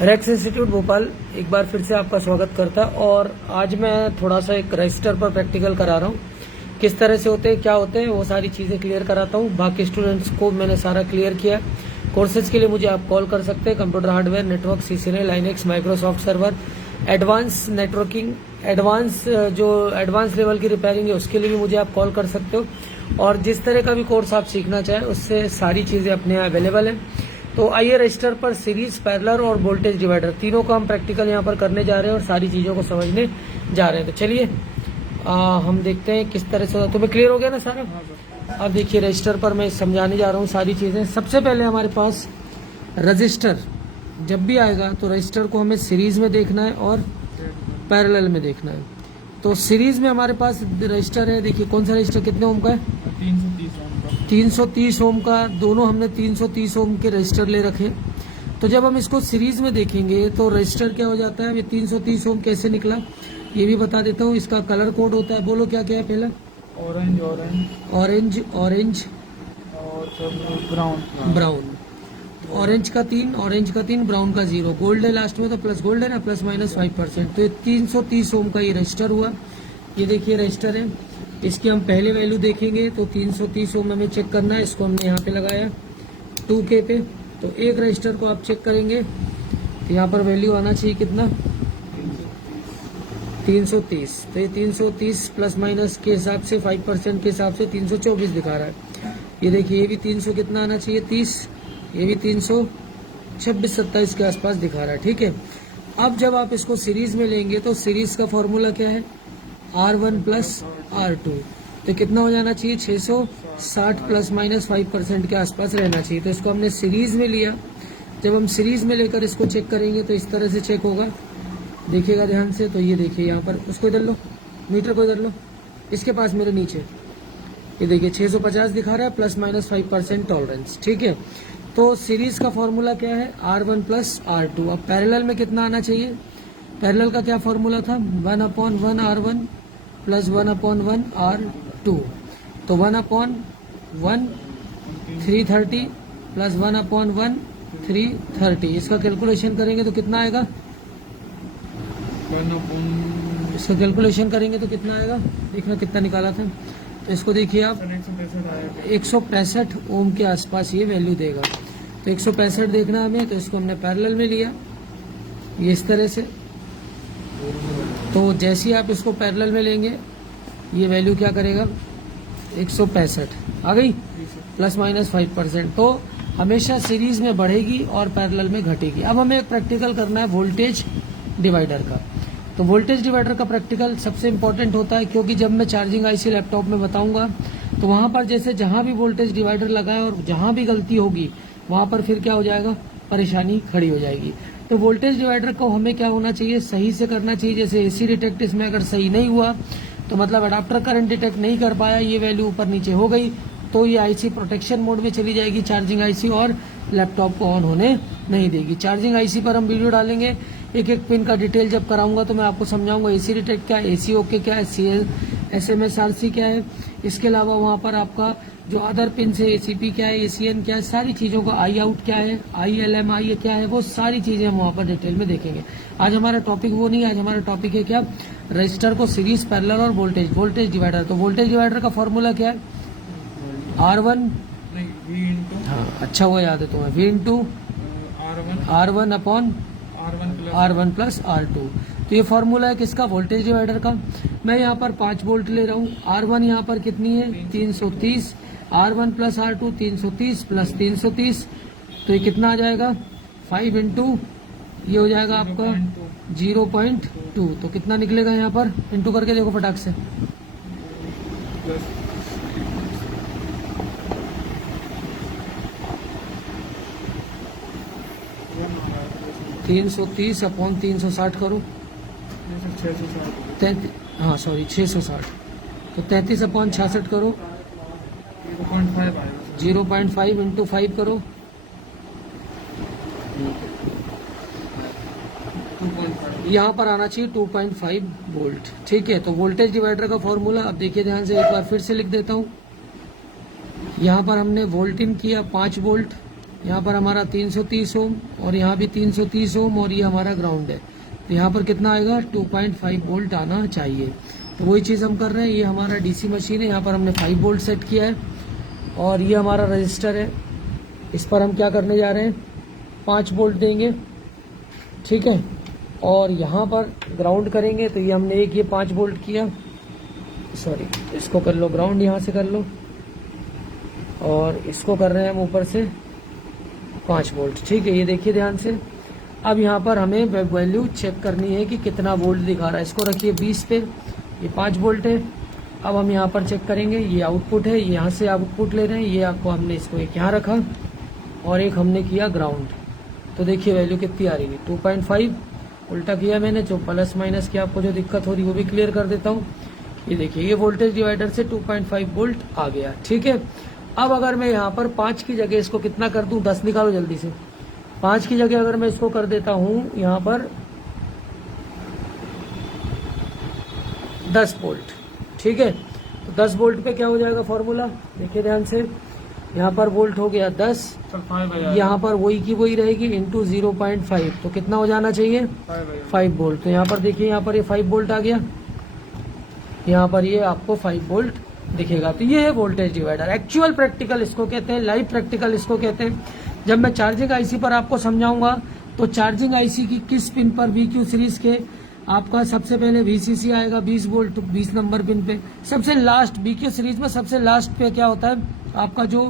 Racks institute Bhopal एक बार फिर से आपका स्वागत करता है। और आज मैं थोड़ा सा एक रजिस्टर पर प्रैक्टिकल करा रहा हूँ। किस तरह से होते हैं, क्या होते हैं, वो सारी चीज़ें क्लियर कराता हूँ। बाकी स्टूडेंट्स को मैंने सारा क्लियर किया। कोर्सेज के लिए मुझे आप कॉल कर सकते हैं। Computer hardware, network, CCNA, Linux, Microsoft server, advance networking, advance level की रिपेयरिंग है, उसके लिए भी मुझे आप कॉल कर सकते हो। और जिस तरह का भी कोर्स आप सीखना चाहें उससे सारी चीज़ें अपने यहाँ अवेलेबल हैं। तो आइए रजिस्टर पर सीरीज, पैरेलल और वोल्टेज डिवाइडर तीनों का हम प्रैक्टिकल यहाँ पर करने जा रहे हैं और सारी चीज़ों को समझने जा रहे हैं। तो चलिए हम देखते हैं किस तरह से। तुम्हें क्लियर हो गया ना सारा? अब देखिए रजिस्टर पर मैं समझाने जा रहा हूँ सारी चीज़ें। सबसे पहले हमारे पास रजिस्टर जब भी आएगा तो रजिस्टर को हमें सीरीज में देखना है और पैरेलल में देखना है। तो सीरीज में हमारे पास रजिस्टर है, देखिए कौन सा रजिस्टर कितने ओम का है? 330 ओम का। दोनों हमने 330 ओम के रजिस्टर ले रखे। तो जब हम इसको सीरीज में देखेंगे तो रजिस्टर क्या हो जाता है? ये 330 ओम कैसे निकला ये भी बता देता हूँ। इसका कलर कोड होता है, बोलो क्या क्या है पहला? ऑरेंज ऑरेंज और ब्राउन। ऑरेंज का 3, ब्राउन का 0, गोल्ड है लास्ट में तो प्लस गोल्ड है ना, प्लस माइनस 5%। तो ये 330 ओम का ये रजिस्टर हुआ। ये देखिए रजिस्टर है, इसकी हम पहले वैल्यू देखेंगे तो 330 ओम हमें चेक करना है। इसको हमने यहाँ पे लगाया 2K पे। तो एक रजिस्टर को आप चेक करेंगे तो यहाँ पर वैल्यू आना चाहिए कितना? 330। तो ये 330 प्लस माइनस के हिसाब से 5% के हिसाब से 324 दिखा रहा है। ये देखिए ये भी 300 कितना आना चाहिए? 30। ये भी 326-27 के आसपास दिखा रहा है। ठीक है। अब जब आप इसको सीरीज में लेंगे तो सीरीज का फॉर्मूला क्या है? R1 plus R2। तो कितना हो जाना चाहिए? 660 प्लस माइनस 5% के आसपास रहना चाहिए। तो इसको हमने सीरीज में लिया। जब हम सीरीज में लेकर इसको चेक करेंगे तो इस तरह से चेक होगा, देखिएगा ध्यान से। तो ये देखिए यहाँ पर, उसको इधर लो, मीटर को इधर लो, इसके पास मेरे नीचे ये देखिए 650 दिखा रहा है, प्लस माइनस 5% टॉलरेंस। ठीक है। तो सीरीज का फॉर्मूला क्या है? R1 plus R2। अब पैरेलल में कितना आना चाहिए? पैरेलल का क्या फॉर्मूला था? 1/1 R1 प्लस 1/1 R2। तो 1/1 330 प्लस 1/1 330। इसका कैलकुलेशन करेंगे तो कितना आएगा? इसका कैलकुलेशन करेंगे तो कितना आएगा? देखना कितना निकाला था। तो इसको देखिए आप 165 ओम के आसपास ये वैल्यू देगा। तो 165 देखना हमें, तो इसको हमने पैरेलल में लिया ये इस तरह से। तो जैसे ही आप इसको पैरेलल में लेंगे ये वैल्यू क्या करेगा? 165 आ गई, प्लस माइनस 5%। तो हमेशा सीरीज में बढ़ेगी और पैरेलल में घटेगी। अब हमें एक प्रैक्टिकल करना है वोल्टेज डिवाइडर का। तो वोल्टेज डिवाइडर का प्रैक्टिकल सबसे इम्पोर्टेंट होता है, क्योंकि जब मैं चार्जिंग IC लैपटॉप में बताऊंगा तो वहां पर जैसे जहां भी वोल्टेज डिवाइडर लगाए और जहां भी गलती होगी वहां पर फिर क्या हो जाएगा? परेशानी खड़ी हो जाएगी। तो वोल्टेज डिवाइडर को हमें क्या होना चाहिए? सही से करना चाहिए। जैसे AC डिटेक्ट इसमें अगर सही नहीं हुआ तो मतलब अडाप्टर करंट डिटेक्ट नहीं कर पाया, ये वैल्यू ऊपर नीचे हो गई, तो ये IC प्रोटेक्शन मोड में चली जाएगी चार्जिंग IC और लैपटॉप को ऑन होने नहीं देगी। चार्जिंग IC पर हम वीडियो डालेंगे, एक एक पिन का डिटेल जब कराऊंगा तो मैं आपको समझाऊंगा AC डिटेक्ट क्या है, AC ओके क्या है, SMS RC क्या है। इसके अलावा वहाँ पर आपका जो अदर पिन है ACP क्या है, ACN क्या है, सारी चीज़ों का I आउट क्या है, ILMI क्या है, वो सारी चीज़ें हम वहाँ पर डिटेल में देखेंगे। आज हमारा टॉपिक वो नहीं है, आज हमारा टॉपिक है क्या? रजिस्टर को सीरीज, पैरेलल और वोल्टेज डिवाइडर। तो वोल्टेज डिवाइडर का फॉर्मूला क्या है? R1 हाँ अच्छा वो याद है तुम्हें, V into R1 upon R1 plus R2। तो ये फॉर्मूला है किसका? वोल्टेज डिवाइडर का। मैं यहाँ पर 5 वोल्ट ले रहा हूँ। R1 यहाँ पर कितनी है? 330। R1 plus R2 330 plus 330। तो ये कितना आ जाएगा? 5 इंटू ये हो जाएगा आपका 0.2। तो कितना निकलेगा यहाँ पर? इंटू करके देखो फटाक से। 330 अपॉन 360 करो, 660। तो 33 अपॉन 66 करो, 0.5 इंटू 5 करो, 2.5। यहाँ पर आना चाहिए 2.5 वोल्ट। ठीक है। तो वोल्टेज डिवाइडर का फॉर्मूला अब देखिए ध्यान से, एक बार फिर से लिख देता हूँ। यहाँ पर हमने वोल्ट इन किया 5 वोल्ट, यहाँ पर हमारा 330 ओम और यहाँ भी 330 ओम और ये हमारा ग्राउंड है। तो यहाँ पर कितना आएगा 2.5 वोल्ट आना चाहिए। तो वही चीज़ हम कर रहे हैं। ये हमारा डीसी मशीन है, यहाँ पर हमने 5 वोल्ट सेट किया है और ये हमारा रजिस्टर है, इस पर हम क्या करने जा रहे हैं 5 वोल्ट देंगे, ठीक है। और यहाँ पर ग्राउंड करेंगे तो ये हमने एक ये 5 वोल्ट किया, सॉरी इसको कर लो ग्राउंड, यहाँ से कर लो, और इसको कर रहे हैं हम ऊपर से 5 वोल्ट, ठीक है। ये देखिए ध्यान से। अब यहाँ पर हमें वैल्यू चेक करनी है कि कितना वोल्ट दिखा रहा है। इसको रखिए 20 पे, ये 5 वोल्ट है। अब हम यहाँ पर चेक करेंगे, ये आउटपुट है, यहाँ से आउटपुट ले रहे हैं, ये आपको हमने इसको एक यहाँ रखा और एक हमने किया ग्राउंड। तो देखिए वैल्यू कितनी आ रही है 2.5, उल्टा किया मैंने, जो प्लस माइनस की आपको जो दिक्कत हो रही है वो भी क्लियर कर देता हूँ। ये देखिए ये वोल्टेज डिवाइडर से 2.5 वोल्ट आ गया, ठीक है। अब अगर मैं यहाँ पर 5 की जगह इसको कितना कर दूं, 10 निकालो जल्दी से। 5 की जगह अगर मैं इसको कर देता हूँ यहाँ पर 10 वोल्ट, ठीक है। तो 10 वोल्ट पे क्या हो जाएगा फॉर्मूला, देखिए ध्यान से। यहाँ पर वोल्ट हो गया 10, यहाँ पर वही की वही रहेगी इंटू 0.5, तो कितना हो जाना चाहिए 5 वोल्ट। तो यहाँ पर देखिए, यहाँ पर ये 5 वोल्ट आ गया, यहाँ पर ये आपको 5 वोल्ट दिखेगा। तो ये है वोल्टेज डिवाइडर। एक्चुअल प्रैक्टिकल इसको कहते हैं, लाइव प्रैक्टिकल इसको कहते हैं। जब मैं चार्जिंग आईसी पर आपको समझाऊंगा तो चार्जिंग आईसी की किस पिन पर VQ सीरीज के आपका सबसे पहले VCC आएगा 20 वोल्ट 20 नंबर पिन पे, सबसे लास्ट VQ सीरीज में सबसे लास्ट पे क्या होता है आपका जो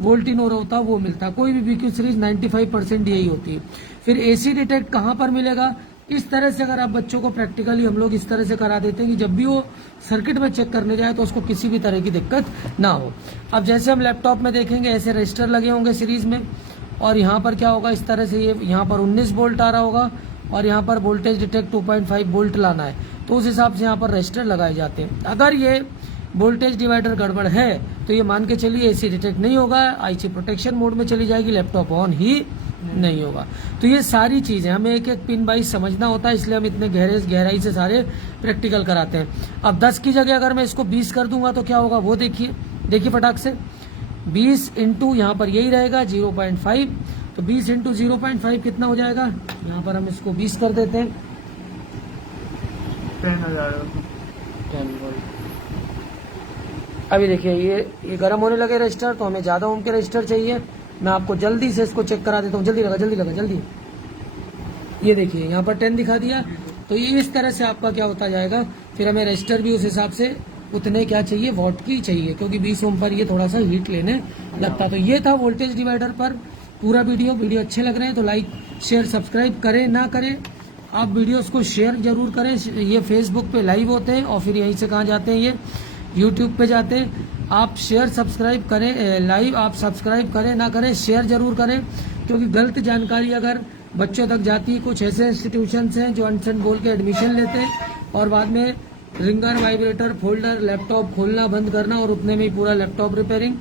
वोल्ट इन हो रहा होता है वो मिलता है। कोई भी VQ सीरीज 95% यही होती है। फिर AC डिटेक्ट कहाँ पर मिलेगा, इस तरह से अगर आप बच्चों को प्रैक्टिकली हम लोग इस तरह से करा देते हैं कि जब भी वो सर्किट में चेक करने जाए तो उसको किसी भी तरह की दिक्कत ना हो। अब जैसे हम लैपटॉप में देखेंगे ऐसे रजिस्टर लगे होंगे सीरीज में, और यहाँ पर क्या होगा इस तरह से, ये यहाँ पर 19 वोल्ट आ रहा होगा और यहाँ पर वोल्टेज डिटेक्ट 2.5 वोल्ट लाना है, तो उस हिसाब से यहाँ पर रजिस्टर लगाए जाते हैं। अगर ये वोल्टेज डिवाइडर गड़बड़ है तो ये मान के चलिए AC डिटेक्ट नहीं होगा, IC प्रोटेक्शन मोड में चली जाएगी, लैपटॉप ऑन ही नहीं होगा। तो ये सारी चीजें हमें एक एक पिन वाइज समझना होता है, इसलिए हम इतने गहराई से सारे प्रैक्टिकल कराते हैं। अब 10 की जगह अगर मैं इसको 20 कर दूंगा तो क्या होगा वो देखिए फटाक से। 20 इंटू यहाँ पर यही रहेगा 0.5, तो 20 इंटू 0.5 कितना हो जाएगा, यहाँ पर हम इसको 20 कर देते हैं, 10 वोल्ट। अभी देखिए ये गर्म होने लगे रजिस्टर, तो हमें ज्यादा ओम के रजिस्टर चाहिए। मैं आपको जल्दी से इसको चेक करा देता हूँ, जल्दी लगा। ये देखिए यहाँ पर 10 दिखा दिया। तो ये इस तरह से आपका क्या होता जाएगा। फिर हमें रजिस्टर भी उस हिसाब से उतने क्या चाहिए वॉट की चाहिए, क्योंकि 20 ओम पर ये थोड़ा सा हीट लेने लगता। तो ये था वोल्टेज डिवाइडर पर पूरा वीडियो अच्छे लग रहे हैं तो लाइक शेयर सब्सक्राइब करें ना करें, आप वीडियोस को शेयर जरूर करें। ये फेसबुक पे लाइव होते हैं और फिर यहीं से कहाँ जाते हैं, ये यूट्यूब पे जाते हैं। आप शेयर सब्सक्राइब करें, लाइव आप सब्सक्राइब करें ना करें, शेयर जरूर करें, क्योंकि गलत जानकारी अगर बच्चों तक जाती है, कुछ ऐसे इंस्टीट्यूशन हैं जो अनसन बोल के एडमिशन लेते हैं और बाद में रिंगर वाइब्रेटर फोल्डर लैपटॉप खोलना बंद करना और उतने में ही पूरा लैपटॉप रिपेयरिंग,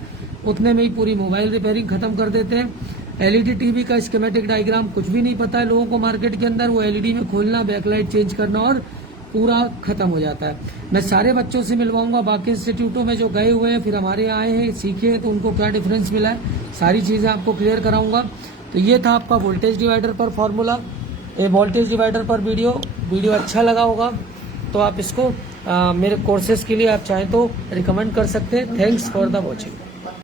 उतने में ही पूरी मोबाइल रिपेयरिंग खत्म कर देते हैं। LED टीवी का स्कीमेटिक डायग्राम कुछ भी नहीं पता है लोगों को मार्केट के अंदर, वो LED में खोलना, बैकलाइट चेंज करना और पूरा खत्म हो जाता है। मैं सारे बच्चों से मिलवाऊंगा बाकी इंस्टीट्यूटों में जो गए हुए हैं फिर हमारे आए हैं सीखे हैं तो उनको क्या डिफरेंस मिला है, सारी चीजें आपको क्लियर कराऊंगा। तो ये था आपका वोल्टेज डिवाइडर पर फॉर्मूला, ये वोल्टेज डिवाइडर पर वीडियो अच्छा लगा होगा तो आप इसको मेरे कोर्सेज के लिए आप चाहें तो रिकमेंड कर सकते हैं। Thanks for the watching.